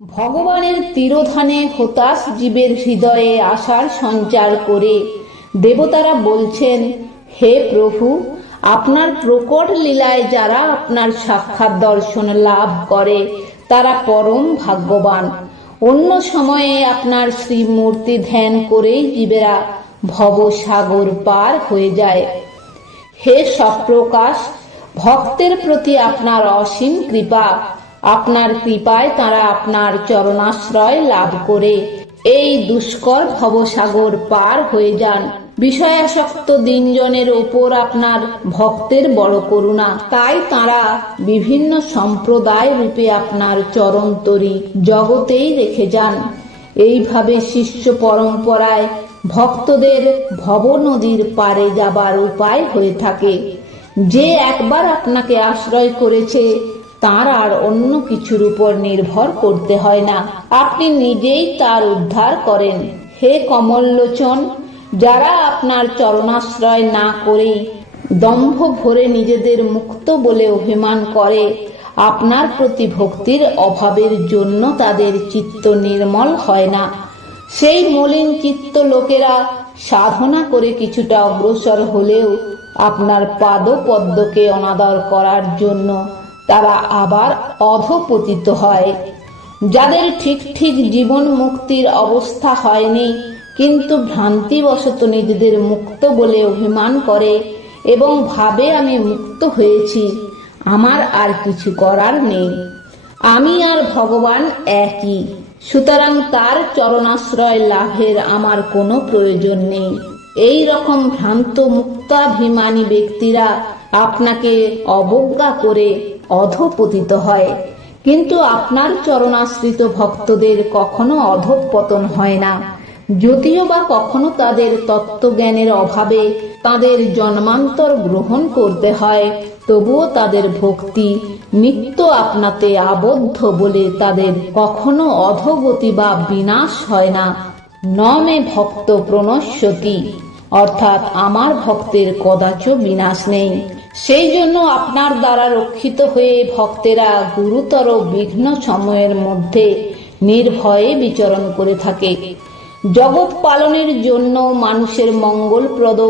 ভগবানের তিরোধানে হতাশ জীবের হৃদয়ে আশার সঞ্চার করে দেবতারা বলছেন, হে প্রভু, আপনার প্রকট লীলায় যারা আপনার সাক্ষাৎ দর্শন লাভ করে তারা পরম ভাগ্যবান। অন্য সময়ে আপনার শ্রীমূর্তি ধ্যান করেই জীবেরা ভবসাগর পার হয়ে যায়। হে সপ্রকাশ, ভক্তের প্রতি আপনার অসীম কৃপা। আপনার কৃপায় তারা আপনার চরণাশ্রয় লাভ করে এই দুষ্কর ভবসাগর পার হয়ে যান। বিষয়াসক্ত দিনজনের ওপর আপনার ভক্তের বড় করুণা, তাই তারা বিভিন্ন সম্প্রদায় রূপে আপনার চরণতরী জগতেই রেখে যান। এইভাবে শিষ্য পরম্পরায় ভক্তদের ভব নদীর পারে যাবার উপায় হয়ে থাকে। যে একবার আপনাকে আশ্রয় করেছে তার আর অন্য কিছুর উপর নির্ভর করতে হয় না, আপনি নিজেই তার উদ্ধার করেন। হে কমললোচন, যারা আপনার চরণাশ্রয় না করেই দম্ভ ভরে নিজেদের মুক্ত বলে অভিমান করে, আপনার প্রতি ভক্তির অভাবের জন্য তাদের চিত্ত নির্মল হয় না। সেই মলিন চিত্ত লোকেরা সাধনা করে কিছুটা অগ্রসর হলেও আপনার পাদপদ্মকে অনাদর করার জন্য তারা আবার অধঃপতিত হয়। যাদের ঠিক ঠিক জীবন মুক্তির অবস্থা হয়নি কিন্তু ভ্রান্তিবশত নিজেদের মুক্ত বলে অভিমান করে এবং ভাবে আমি মুক্ত হয়েছি, আমার আর কিছু করার নেই, আমি আর ভগবান একই, সুতরাং তার চরণাশ্রয় লাভের আমার কোনো প্রয়োজন নেই। এই রকম ভ্রান্ত মুক্তাভিমানী ব্যক্তিরা আপনাকে অবজ্ঞা করে অধঃপতিত হয়, কিন্তু আপনার চরণাশ্রিত ভক্তদের কখনো অধঃপতন হয় না। যদিও বা কখনো তাদের তত্ত্বজ্ঞানের অভাবে তাদের জন্মান্তর গ্রহণ করতে হয়, তবুও তাদের ভক্তি নিত্য আপনাতে আবদ্ধ বলে তাদের কখনো অধোগতি বা বিনাশ হয় না। ন মে ভক্ত প্রণশ্যতি, অর্থাৎ আমার ভক্তের কদাচ বিনাশ নেই। সেই জন্য আপনার দ্বারা রক্ষিত হয়ে ভক্তেরা গুরুতর বিঘ্ন সময়ের মধ্যে নির্ভয়ে বিচরণ করে থাকে। জগৎ পালনের জন্য মানুষের মঙ্গলপ্রদ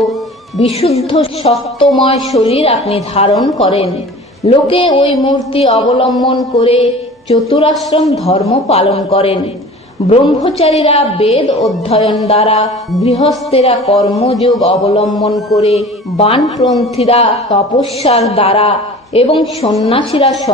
বিশুদ্ধ সত্যময় শরীর আপনি ধারণ করেন। লোকে ওই মূর্তি অবলম্বন করে চতুরাশ্রম ধর্ম পালন করেন। ব্রহ্মচারীরা বেদ অধ্যয়ন দ্বারা, গৃহস্থেরা কর্মযোগ অবলম্বন করে, বানপ্রন্থীরা তপস্যার দ্বারা এবং সন্ন্যাসীরা